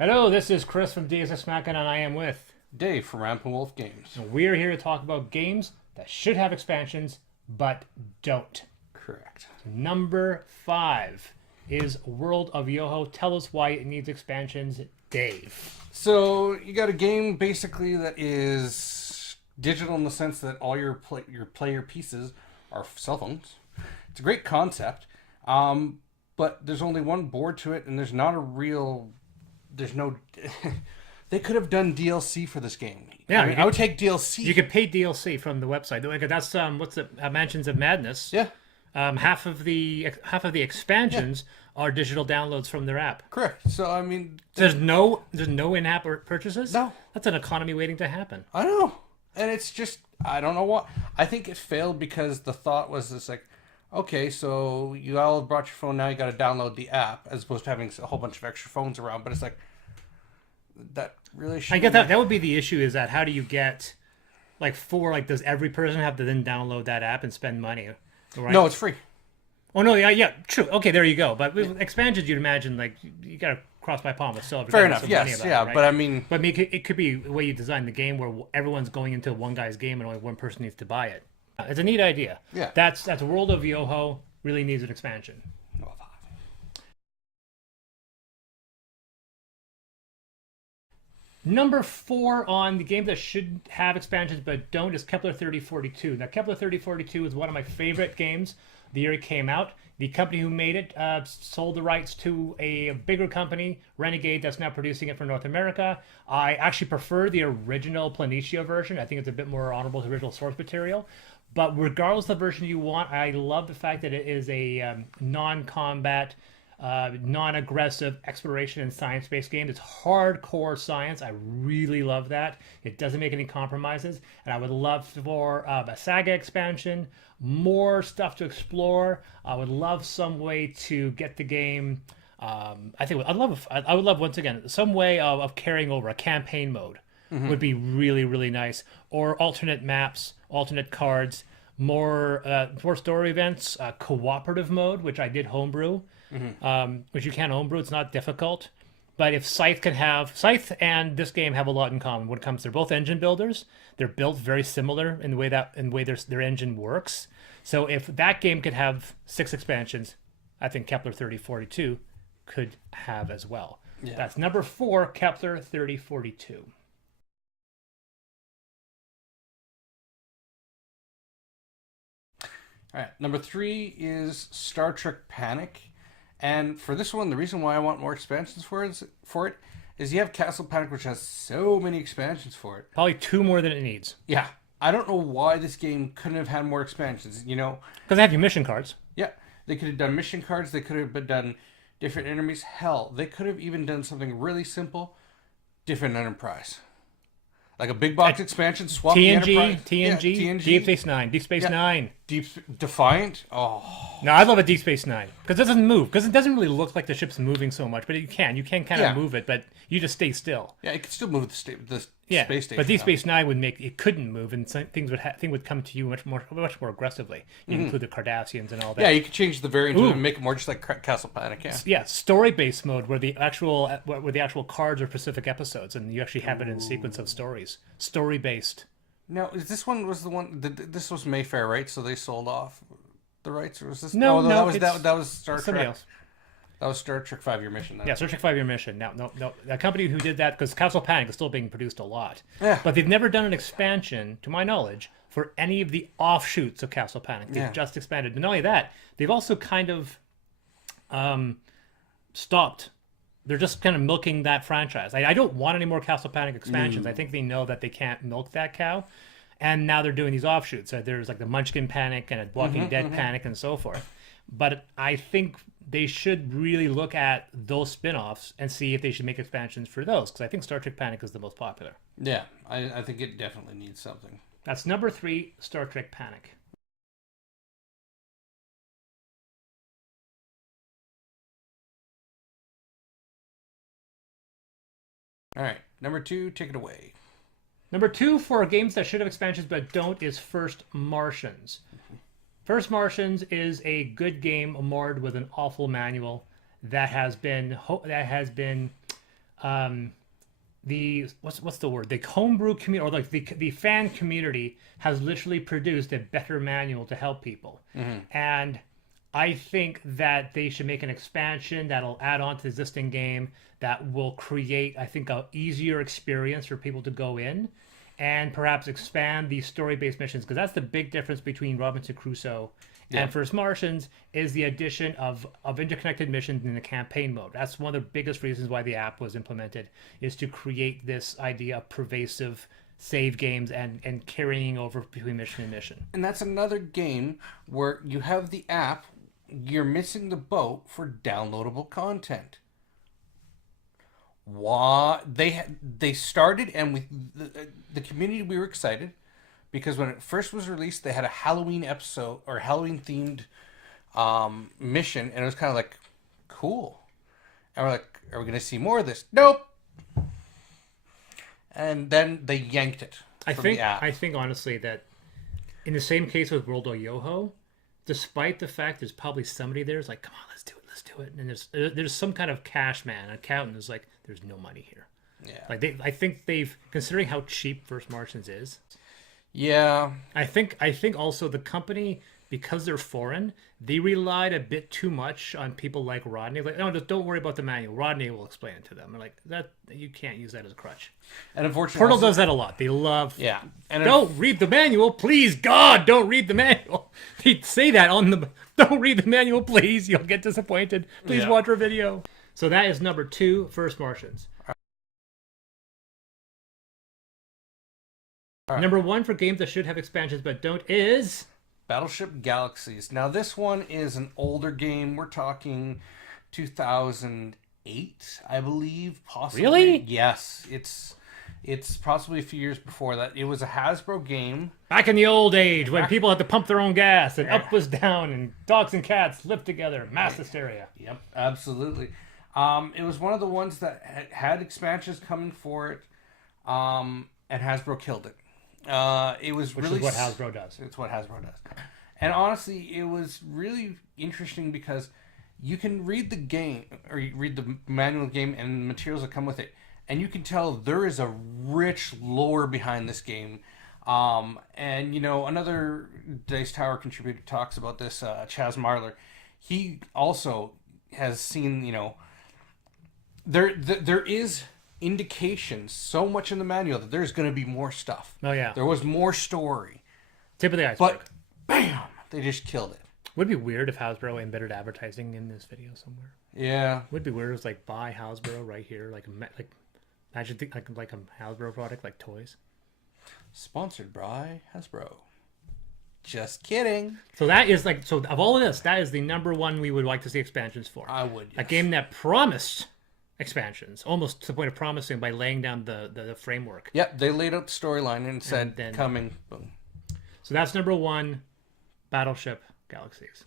Hello, this is Chris from DSS Smack, and I am with. Dave from Rampant Wolf Games. And we're here to talk about games that should have expansions but don't. Correct. Number 5 is World of Yoho. Tell us why it needs expansions, Dave. So you got a game basically that is digital in the sense that all your player pieces are cell phones. It's a great concept, but there's only one board to it, and there's not a real. There's no. They could have done DLC for this game. Yeah, I would take DLC. You could pay DLC from the website. That's what's the Mansions of Madness. Yeah. Half of the expansions are digital downloads from their app. Correct. So I mean, There's no in-app purchases. No. That's an economy waiting to happen. I know, and it's just I don't know what. I think it failed because the thought was this like, okay, so you all brought your phone, now you got to download the app as opposed to having a whole bunch of extra phones around. But it's like that really should. I get that. That would be the issue. Is that how do you get does every person have to then download that app and spend money? Right? No, it's free. Oh no, yeah, true. Okay, there you go. But with expansions, you'd imagine you got to cross my palm with still. Fair enough. Yes, yeah, right? but I mean, it could be the way you design the game where everyone's going into one guy's game and only one person needs to buy it. It's a neat idea. Yeah. That's World of Yoho really needs an expansion. Number 4 on the game that should have expansions but don't is Kepler 3042. Now, Kepler 3042 is one of my favorite games the year it came out. The company who made it sold the rights to a bigger company, Renegade, that's now producing it for North America. I actually prefer the original Planitia version. I think it's a bit more honorable to the original source material. But regardless of the version you want, I love the fact that it is a non-combat, non-aggressive exploration and science-based game. It's hardcore science. I really love that. It doesn't make any compromises, and I would love for a saga expansion, more stuff to explore. I would love some way to get the game. I would love once again some way of carrying over a campaign mode. Would be really, really nice, or alternate maps, alternate cards, more story events, cooperative mode, which I did homebrew. Which you can homebrew. It's not difficult, but if Scythe and this game have a lot in common when it comes. They're both engine builders. They're built very similar in the way their engine works. So if that game could have 6 expansions, I think Kepler 3042 could have as well. Yeah. That's number 4, Kepler 3042. All right, number 3 is Star Trek Panic. And for this one, the reason why I want more expansions for it is you have Castle Panic, which has so many expansions for it. Probably 2 more than it needs. Yeah. I don't know why this game couldn't have had more expansions, Because they have your mission cards. Yeah. They could have done mission cards. They could have done different enemies. Hell, they could have even done something really simple, different enterprise. Like a big box expansion, swap the enterprise. TNG, Deep Space Nine, Deep Space Nine. Defiant? Oh. No, I love a Deep Space Nine. Because it doesn't move. Because it doesn't really look like the ship's moving so much. But you can kind of move it, but you just stay still. Yeah, it could still move the space station. But Deep Space Nine would make it couldn't move, and things would come to you much more aggressively. You include the Cardassians and all that. Yeah, you could change the variant and make it more just like Castle Panic. Yeah, story-based mode where the actual cards are specific episodes, and you actually have it in a sequence of stories. Story-based. Now, this one was the one. This was Mayfair, right? So they sold off the rights, or was this? No, that was Star Trek. Somebody else. That was Star Trek 5-Year Mission. Yeah, Star Trek 5-Year Mission. No. The company who did that, because Castle Panic is still being produced a lot. Yeah. But they've never done an expansion, to my knowledge, for any of the offshoots of Castle Panic. They've just expanded. But not only that, they've also kind of stopped. They're just kind of milking that franchise. I don't want any more Castle Panic expansions. I think they know that they can't milk that cow. And now they're doing these offshoots. There's like the Munchkin Panic and a Walking Dead Panic and so forth. But I think they should really look at those spin-offs and see if they should make expansions for those, because I think Star Trek Panic is the most popular. Yeah, I think it definitely needs something. That's number 3, Star Trek Panic. All right, number 2, take it away. Number 2 for games that should have expansions but don't is First Martians. First Martians is a good game marred with an awful manual that has been the what's the word? The homebrew community, or like the fan community, has literally produced a better manual to help people. And I think that they should make an expansion that'll add on to the existing game that will create, I think, a easier experience for people to go in, and perhaps expand the story-based missions, because that's the big difference between Robinson Crusoe and First Martians, is the addition of interconnected missions in the campaign mode. That's one of the biggest reasons why the app was implemented, is to create this idea of pervasive save games and carrying over between mission and mission. And that's another game where you have the app, you're missing the boat for downloadable content. Why they started, and with the community, we were excited because when it first was released, they had a Halloween episode or Halloween themed mission, and it was kind of like cool. And we're like, are we going to see more of this? Nope. And then they yanked it from the app. I think honestly that in the same case with World of Yoho, despite the fact there's probably somebody there's like, come on, let's do it. And there's some kind of cash man, accountant who's like, there's no money here. Yeah. Like I think they've, considering how cheap First Martians is. Yeah. I think also the company, because they're foreign, they relied a bit too much on people like Rodney. Like, no, just don't worry about the manual. Rodney will explain it to them. And like that, you can't use that as a crutch. And unfortunately, Portal does that a lot. They love. Yeah. And don't read the manual, please. God, don't read the manual. They say that on the. Don't read the manual, please. You'll get disappointed. Please watch our video. So that is number 2, First Martians. Number 1 for games that should have expansions but don't is Battleship Galaxies. Now this one is an older game. We're talking 2008, I believe, possibly. Really? Yes, it's possibly a few years before that. It was a Hasbro game. Back in the old age when people had to pump their own gas and up was down and dogs and cats lived together, mass hysteria. Yep, absolutely. It was one of the ones that had expansions coming for it, and Hasbro killed it. It was Which really is what Hasbro does. It's what Hasbro does. And honestly, it was really interesting because you can read the game, or you read the manual of the game and the materials that come with it, and you can tell there is a rich lore behind this game. And, you know, another Dice Tower contributor talks about this, Chaz Marler. He also has seen, you know, there is indications so much in the manual that there's going to be more stuff. Oh, yeah. There was more story. Tip of the iceberg. But, bam, they just killed it. Would it be weird if Hasbro embedded advertising in this video somewhere? Yeah. Would it be weird if it was like, buy Hasbro right here, like imagine like a Hasbro product, like toys. Sponsored by Hasbro. Just kidding. So that is like, so of all of this, that is the number 1 we would like to see expansions for. I would, yes. A game that promised expansions, almost to the point of promising by laying down the framework. Yep, they laid out the storyline and said, then, coming, boom. So that's number 1, Battleship Galaxies.